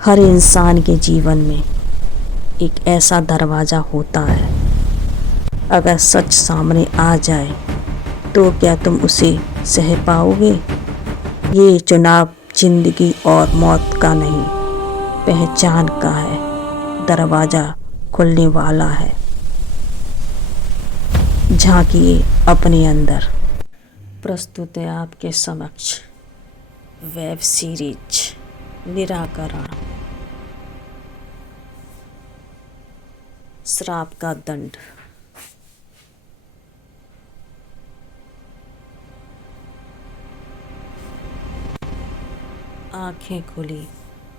हर इंसान के जीवन में एक ऐसा दरवाज़ा होता है, अगर सच सामने आ जाए तो क्या तुम उसे सह पाओगे? ये चुनाव जिंदगी और मौत का नहीं, पहचान का है। दरवाज़ा खुलने वाला है, झांकिए अपने अंदर। प्रस्तुत है आपके समक्ष वेब सीरीज निराकरण, श्राप का दंड। आंखें खुली,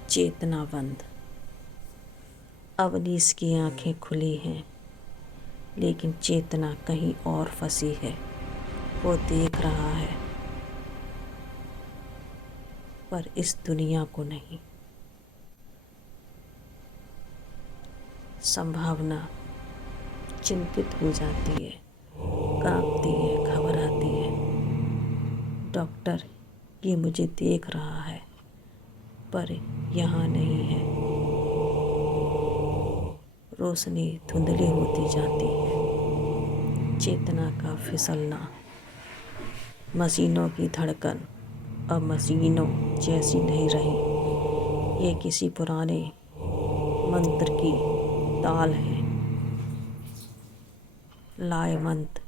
चेतना बंद। अवनीश की आंखें खुली हैं, लेकिन चेतना कहीं और फंसी है। वो देख रहा है, पर इस दुनिया को नहीं। संभावना चिंतित हो जाती है, कांपती है, घबराती है। डॉक्टर ये मुझे देख रहा है, पर यहाँ नहीं है। रोशनी धुंधली होती जाती है, चेतना का फिसलना, मशीनों की धड़कन अब मशीनों जैसी नहीं रही। ये किसी पुराने मंत्र की ताल है, लाए मंत्र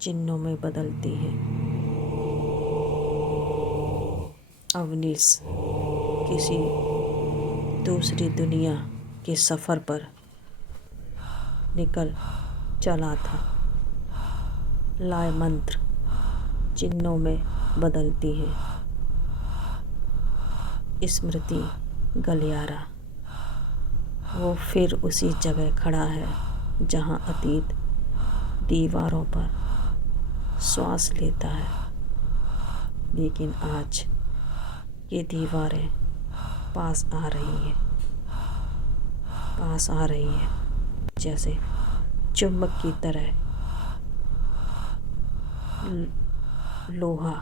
चिन्हों में बदलती है। अवनीश किसी दूसरी दुनिया के सफ़र पर निकल चला था। लाए मंत्र चिन्हों में बदलती है। स्मृति गलियारा, वो फिर उसी जगह खड़ा है जहाँ अतीत दीवारों पर श्वास लेता है। लेकिन आज ये दीवारें पास आ रही हैं, पास आ रही हैं, जैसे चुंबक की तरह। लोहा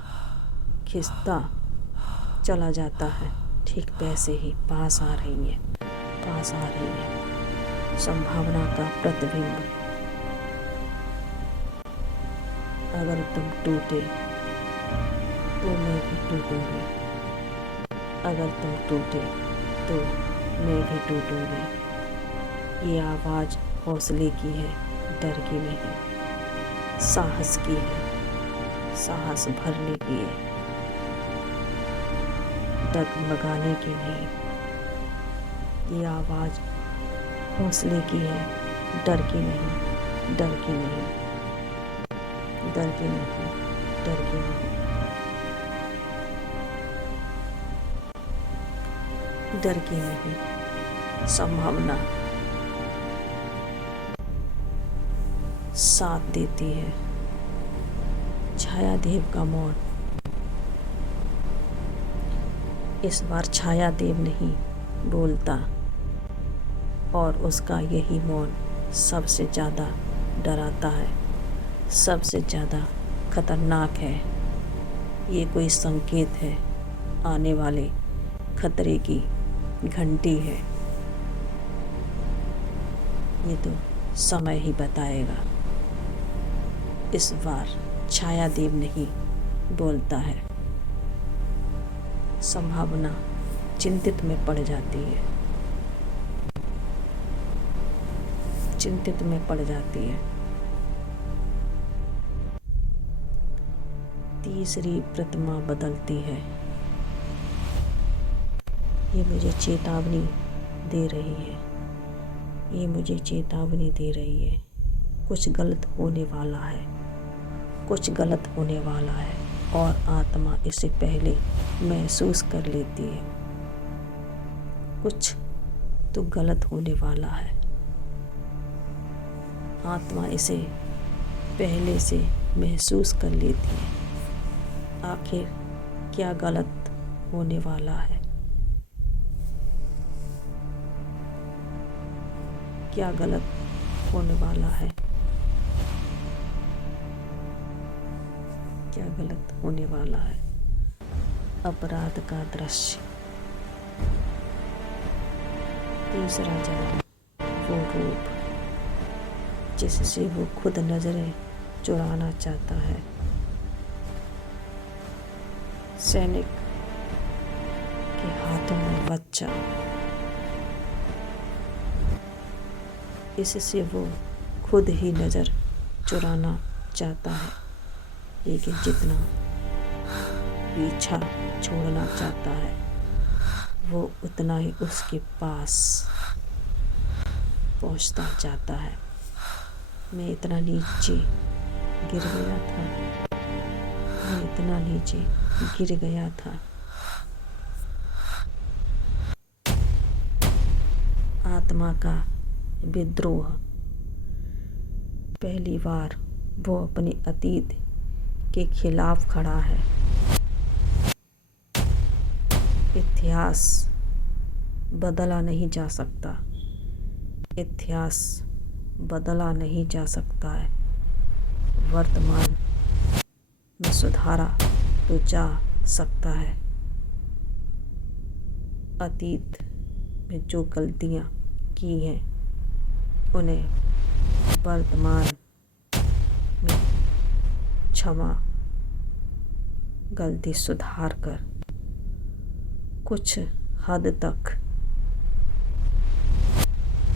खिंचता चला जाता है, ठीक वैसे ही पास आ रही है, पास आ रही है। संभावना का प्रतिबिंब। अगर तुम टूटे तो मैं भी टूटूंगी, अगर तुम टूटे तो मैं भी टूटूंगी। ये आवाज़ हौसले की है, डर की नहीं। साहस की है, साहस भरने की है, डगमगाने की नहीं। ये आवाज़ हौसले की है, डर की नहीं, डर की नहीं, डर की नहीं, डर की नहीं, डर की नहीं। संभावना साथ देती है। छायादेव का मौन। इस बार छायादेव नहीं बोलता, और उसका यही मौन सबसे ज़्यादा डराता है, सबसे ज़्यादा खतरनाक है। ये कोई संकेत है, आने वाले खतरे की घंटी है। ये तो समय ही बताएगा। इस बार छायादेव नहीं बोलता है। संभावना चिंतित में पड़ जाती है, चिंतित में पड़ जाती है। तीसरी प्रतिमा बदलती है। ये मुझे चेतावनी दे रही है, ये मुझे चेतावनी दे रही है। कुछ गलत होने वाला है, कुछ गलत होने वाला है, और आत्मा इसे पहले महसूस कर लेती है। कुछ तो गलत होने वाला है, आत्मा इसे पहले से महसूस कर लेती है। आखिर क्या गलत होने वाला है? क्या गलत होने वाला है? क्या गलत होने वाला है? अपराध का दृश्य। तीसरा जन्म, वो रूप जिससे वो खुद नजरें चुराना चाहता है। सैनिक के हाथों में बच्चा, इससे वो खुद ही नजर चुराना चाहता है, लेकिन जितना पीछा छोड़ना चाहता है वो उतना ही उसके पास पहुंचता जाता है। मैं इतना नीचे गिर गया था, मैं इतना नीचे गिर गया था। आत्मा का विद्रोह। पहली बार वो अपने अतीत के खिलाफ खड़ा है। इतिहास बदला नहीं जा सकता, इतिहास बदला नहीं जा सकता है। वर्तमान में सुधारा तो जा सकता है। अतीत में जो गलतियाँ की हैं उन्हें वर्तमान में क्षमा, गलती सुधार कर कुछ हद तक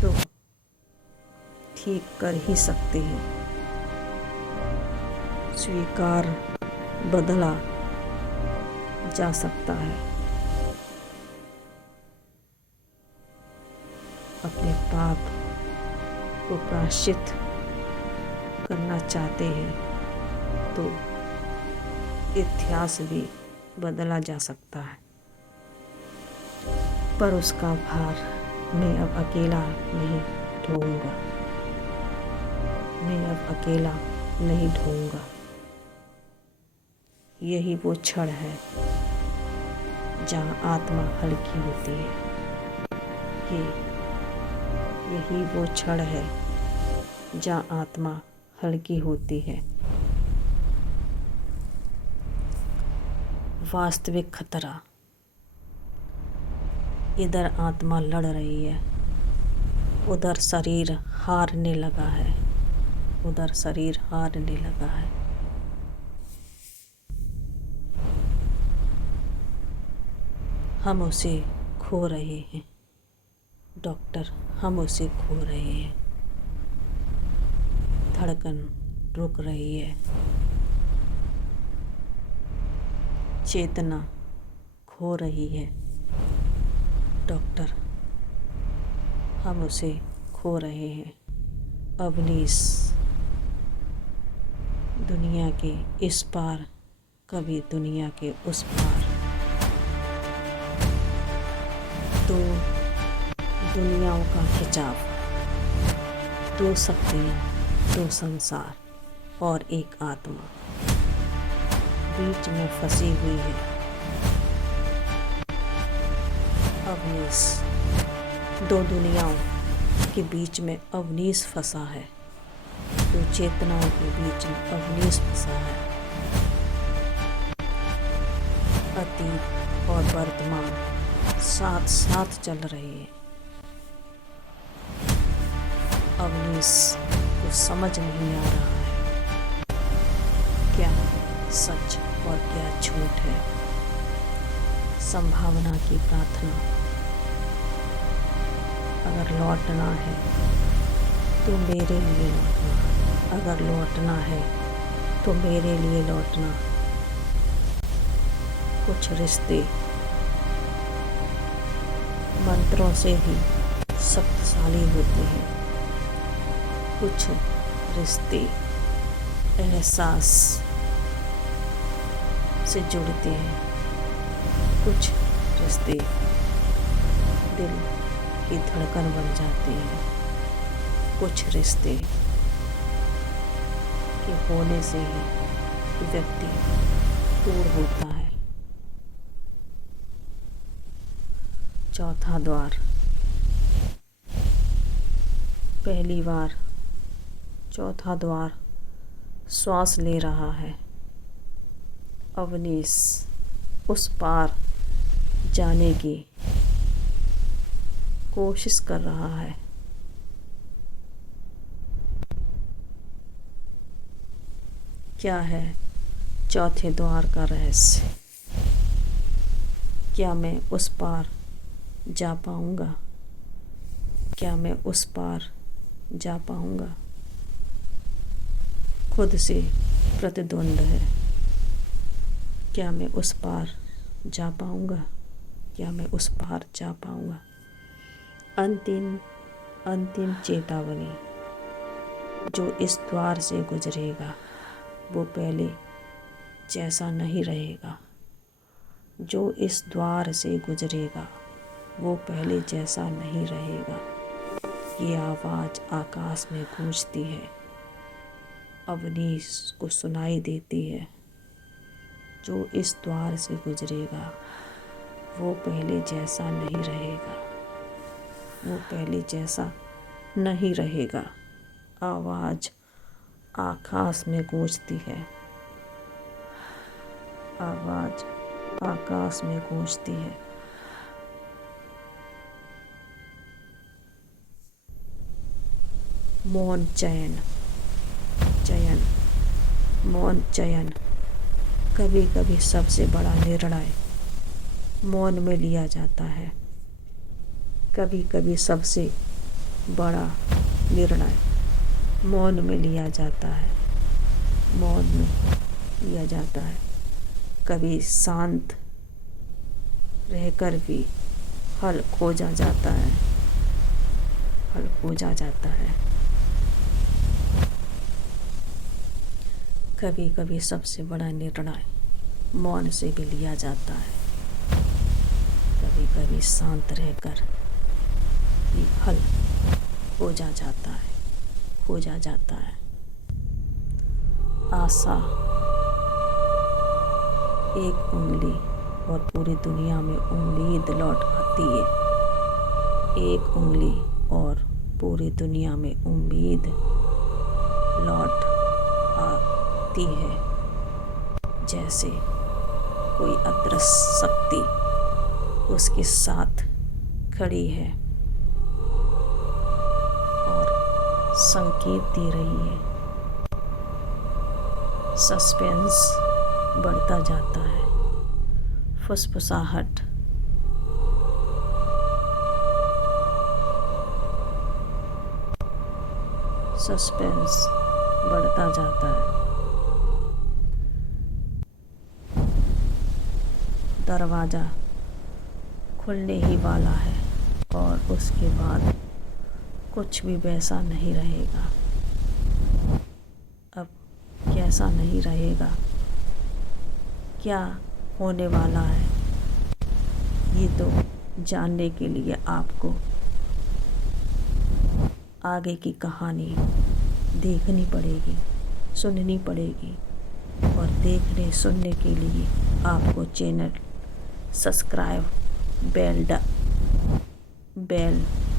तो ठीक कर ही सकते हैं। स्वीकार बदला जा सकता है। अपने पाप को प्रायश्चित करना चाहते हैं तो इतिहास भी बदला जा सकता है, पर उसका भार मैं अब अकेला नहीं ढोऊंगा। मैं अब अकेला नहीं ढोऊंगा। यही वो क्षण है जहाँ आत्मा हल्की होती है। यही वो क्षण है जहाँ आत्मा हल्की होती है। वास्तविक खतरा। इधर आत्मा लड़ रही है, उधर शरीर हारने लगा है, उधर शरीर हारने लगा है। हम उसे खो रहे हैं डॉक्टर, हम उसे खो रहे हैं। धड़कन रुक रही है, चेतना खो रही है डॉक्टर, हम उसे खो रहे हैं। अवनीश दुनिया के इस पार, कभी दुनिया के उस पार। दो दुनियाओं का खिंचाव, दो शक्तियाँ, दो संसार और एक आत्मा बीच में फंसी हुई है। अवनीश, दो दुनियाओं के बीच में अवनीश फंसा है, दो चेतनाओं के बीच में अवनीश फंसा है। अतीत और वर्तमान साथ साथ चल रहे हैं। अवनीश को समझ नहीं आ रहा है क्या सच और क्या झूठ है। संभावना की प्रार्थना। अगर लौटना है तो मेरे लिए लौटना, अगर लौटना है तो मेरे लिए लौटना। कुछ रिश्ते मंत्रों से भी शक्तिशाली होते हैं, कुछ रिश्ते एहसास से जुड़ते हैं, कुछ रिश्ते दिल की धड़कन बन जाते हैं, कुछ रिश्ते के होने से ही व्यक्ति दूर होता है। चौथा द्वार। पहली बार चौथा द्वार श्वास ले रहा है। अवनीश उस पार जाने की कोशिश कर रहा है। क्या है चौथे द्वार का रहस्य? क्या मैं उस पार जा पाऊंगा? क्या मैं उस पार जा पाऊंगा? खुद से प्रतिद्वंद है। क्या मैं उस पार जा पाऊंगा? क्या मैं उस पार जा पाऊंगा? अंतिम चेतावनी। जो इस द्वार से गुजरेगा वो पहले जैसा नहीं रहेगा। जो इस द्वार से गुजरेगा वो पहले जैसा नहीं रहेगा। ये आवाज़ आकाश में गूंजती है, अवनीश को सुनाई देती है। जो इस द्वार से गुजरेगा वो पहले जैसा नहीं रहेगा। वो पहले जैसा नहीं रहेगा। आवाज़ आकाश में गूंजती है। आवाज़ आकाश में गूंजती है। मौन चयन, चयन, मौन चयन। कभी कभी सबसे बड़ा निर्णय मौन में लिया जाता है। कभी कभी सबसे बड़ा निर्णय मौन में लिया जाता है। मौन में लिया जाता है। कभी शांत रहकर भी हल खोजा जाता है। हल खोजा जाता है। कभी कभी सबसे बड़ा निर्णय मौन से भी लिया जाता है। कभी कभी शांत रहकर भी हल खोजा जाता है। खोजा जाता है। आशा एक उंगली और पूरी दुनिया में उम्मीद लौट आती है। एक उंगली और पूरी दुनिया में उम्मीद लौट आती है। जैसे कोई अदृश्य शक्ति उसके साथ खड़ी है और संकेत दे रही है। सस्पेंस बढ़ता जाता है। फुसफुसाहट सस्पेंस बढ़ता जाता है। दरवाज़ा खुलने ही वाला है और उसके बाद कुछ भी वैसा नहीं रहेगा। अब कैसा नहीं रहेगा? क्या होने वाला है? ये तो जानने के लिए आपको आगे की कहानी देखनी पड़ेगी, सुननी पड़ेगी। और देखने सुनने के लिए आपको चैनल सब्सक्राइब, बेल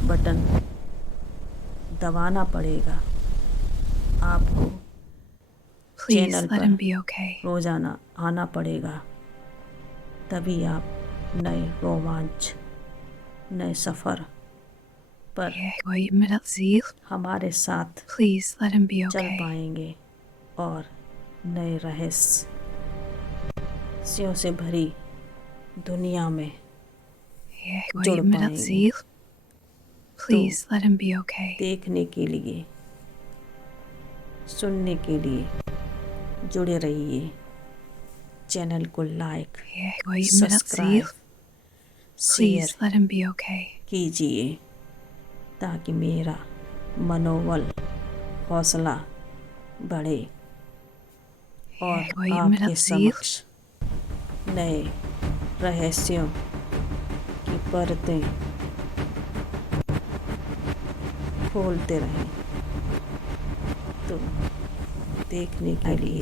बटन दबाना पड़ेगा। आपको चैनल पर रोज़ाना आना पड़ेगा। तभी आप नए रोमांच, नए सफ़र पर हमारे साथ चल पाएंगे और नए रहस्यों से भरी दुनिया में जुड़ पाएंगे। तो देखने के लिए, सुनने के लिए जुड़े रहिए। चैनल को लाइक, सब्सक्राइब, शेयर कीजिए ताकि मेरा मनोबल, हौसला बढ़े और आपके समक्ष नए रहस्यों की परतें खोलते रहें। तो देखने के लिए,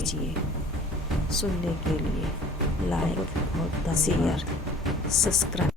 सुनने के लिए लाइक और शेयर, सब्सक्राइब